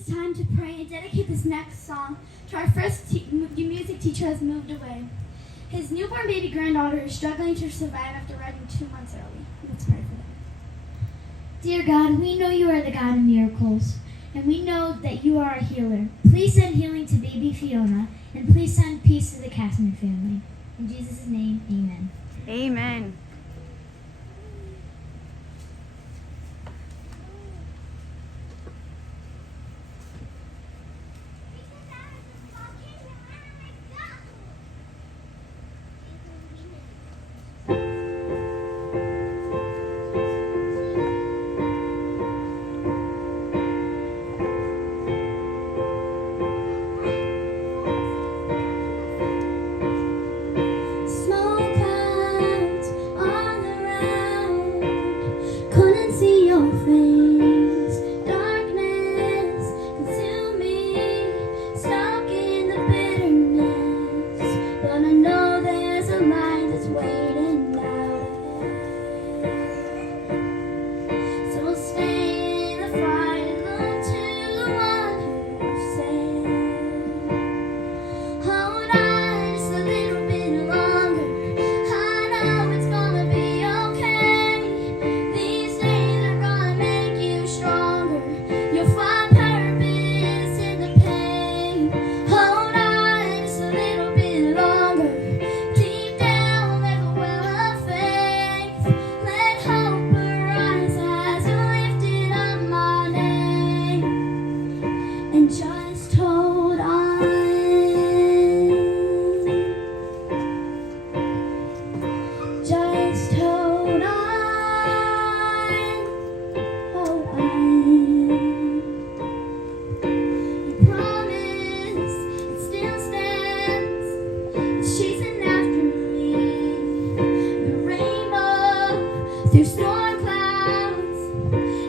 it's time to pray and dedicate this next song to our first music teacher who has moved away. His newborn baby granddaughter is struggling to survive after arriving 2 months early. Let's pray for them. Dear God, we know you are the God of miracles, and we know that you are a healer. Please send healing to baby Fiona, and please send peace to the Castman family. In Jesus' name, amen. Amen. Through storm clouds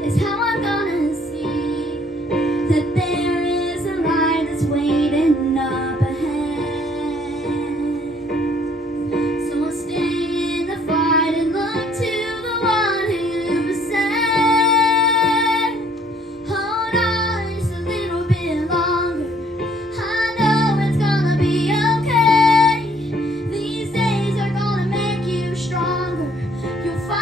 is how I'm gonna see that there is a light that's waiting up ahead. So I'll stay in the fight and look to the one who said, hold on just a little bit longer. I know it's gonna be okay. These days are gonna make you stronger. You'll find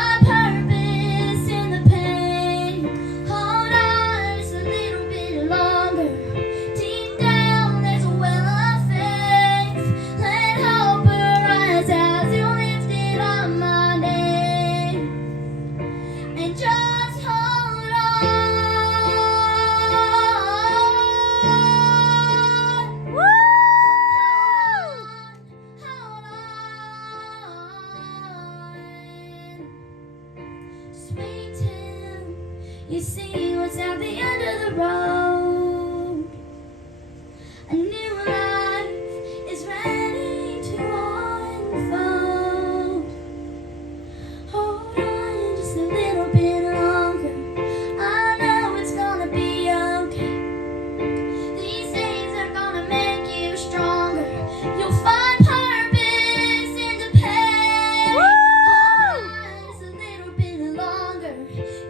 you see what's at the end of the road. A new life is ready to unfold. Hold on just a little bit longer. I know it's gonna be okay. These days are gonna make you stronger. You'll find purpose in the pain. Hold on just a little bit longer.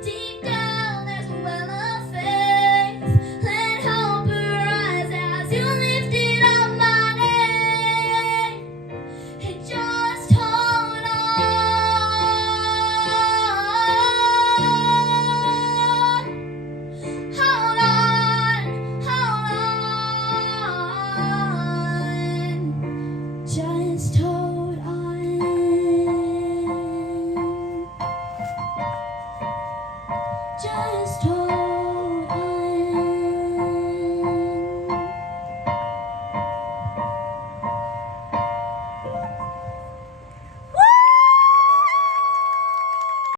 Deep down there's a well of faith. Let hope arise as you lifted up my name. And just hold on. Hold on. Hold on. Just hold on. Just hold